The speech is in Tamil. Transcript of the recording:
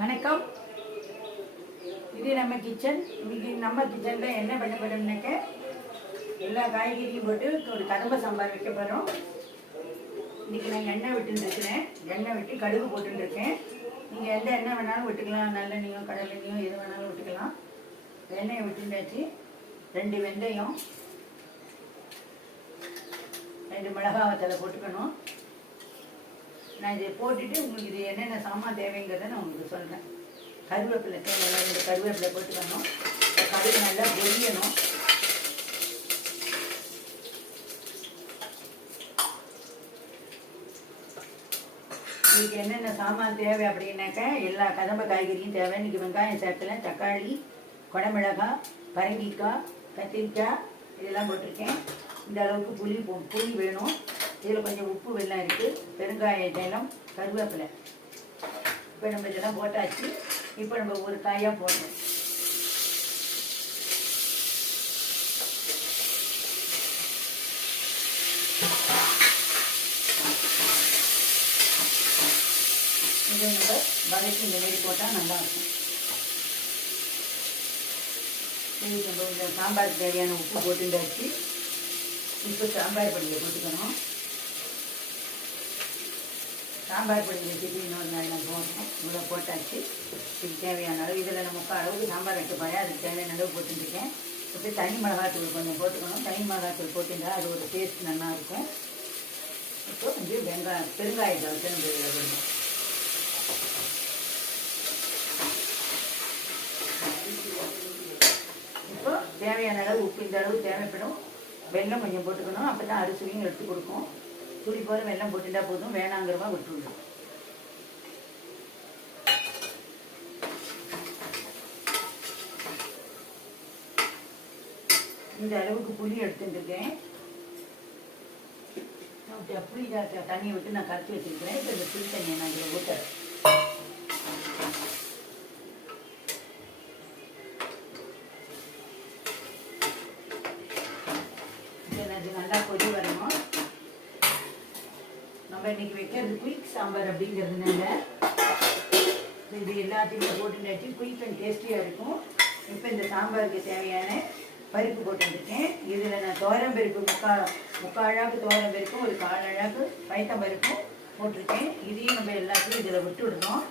வணக்கம். இது நம்ம கிச்சன். இன்னைக்கு நம்ம கிச்சனில் என்ன பண்ண போகிறோம்னாக்க எல்லா காய்கறியும் போட்டு ஒரு கதம்ப சாம்பார் வைக்க போகிறோம். இன்றைக்கி நான் எண்ணெய் விட்டுருக்கிறேன். எண்ணெய் விட்டு கடுகு போட்டுருக்கேன். நீங்கள் எந்த எண்ணெய் வேணாலும் விட்டுக்கலாம், நல்லெண்ணெயோ கடலெண்ணெயோ எது வேணாலும் விட்டுக்கலாம். எண்ணெயை விட்டுண்டாச்சு. 2 வெந்தயம், 2 மிளகாய் வத்தலை போட்டுக்கணும். நான் இதை போட்டுட்டு உங்களுக்கு இது என்னென்ன சாமான் தேவைங்கிறத நான் உங்களுக்கு சொல்கிறேன். கருவேப்பிலை தேவை, 2 கருவேப்பிலை போட்டுக்கணும். கடுகு நல்லா பொரியணும். இதுக்கு என்னென்ன சாமான் தேவை அப்படின்னாக்கா எல்லா கதம்ப காய்கறியும் தேவை. இன்றைக்கி வெங்காயம் சேர்த்துலாம், தக்காளி, குடமிளகாய், பரங்கிக்காய், கத்திரிக்காய் இதெல்லாம் போட்டிருக்கேன். இந்த அளவுக்கு புளி வேணும். இதில் கொஞ்சம் உப்பு வெல்லம் இருக்குது, பெருங்காய தைலம், கருவேப்பிலை. இப்போ நம்ம இதெல்லாம் போட்டாச்சு. இப்போ நம்ம ஒரு காயாக போடணும். இதை நம்ம வதக்கி இந்த மாதிரி போட்டால் நல்லாயிருக்கும். இது நம்ம இந்த சாம்பாருக்கு தேவையான உப்பு போட்டுண்டாச்சு. இப்போ சாம்பார் பொடியை போட்டுக்கணும். சாம்பார் பொடி வச்சுட்டு இன்னொரு நாள் நான் போடணும். இவ்வளோ போட்டாச்சு. இதுக்கு தேவையான அளவு, இதில் நம்ம அளவுக்கு சாம்பார் வைக்க போய் அதுக்கு தேவையான அளவு போட்டுருக்கேன். இப்போ தனி மிளகாத்தூள் கொஞ்சம் போட்டுக்கணும். தனி மிளகாத்தூள் போட்டுருந்தா அது ஒரு டேஸ்ட் நல்லாயிருக்கும். இப்போ கொஞ்சம் பெருங்காயத்தை வச்சு நம்ம இதில் விடணும். இப்போ தேவையான அளவு உப்பு இந்த அளவு தேவைப்படும். வெல்லம் கொஞ்சம் போட்டுக்கணும். அப்போ தான் அரிசியும் எடுத்து கொடுக்கும். துளி போல வெல்லம் போட்டுட்டா போதும், வேணாங்கிறவா விட்டுவிடும். இந்த அளவுக்கு புளி எடுத்துட்டுருக்கேன். புளி தண்ணியை விட்டு நான் கரைச்சி வச்சுருக்கிறேன். இப்போ இந்த புளி தண்ணியை நான் இதில் ஊற்றுறேன். நல்லா கொதி வரணும். நம்ம இன்னைக்கு வைக்கிறது குயிக் சாம்பார் அப்படிங்கிறதுனால இது எல்லாத்தையுமே போட்டுட்டாச்சு. குயிக் அண்ட் டேஸ்டியாக இருக்கும். இப்போ இந்த சாம்பாருக்கு தேவையான பருப்பு போட்டுருக்கேன். இதில் நான் துவரம் பருப்பு முக்கால் அழாக்கு துவரம் பருப்பும் ஒரு 1/4 அழாக்கு பயத்தம் பருப்பும் போட்டிருக்கேன். இதையும் நம்ம எல்லாத்தையும் இதில் விட்டு விடணும்.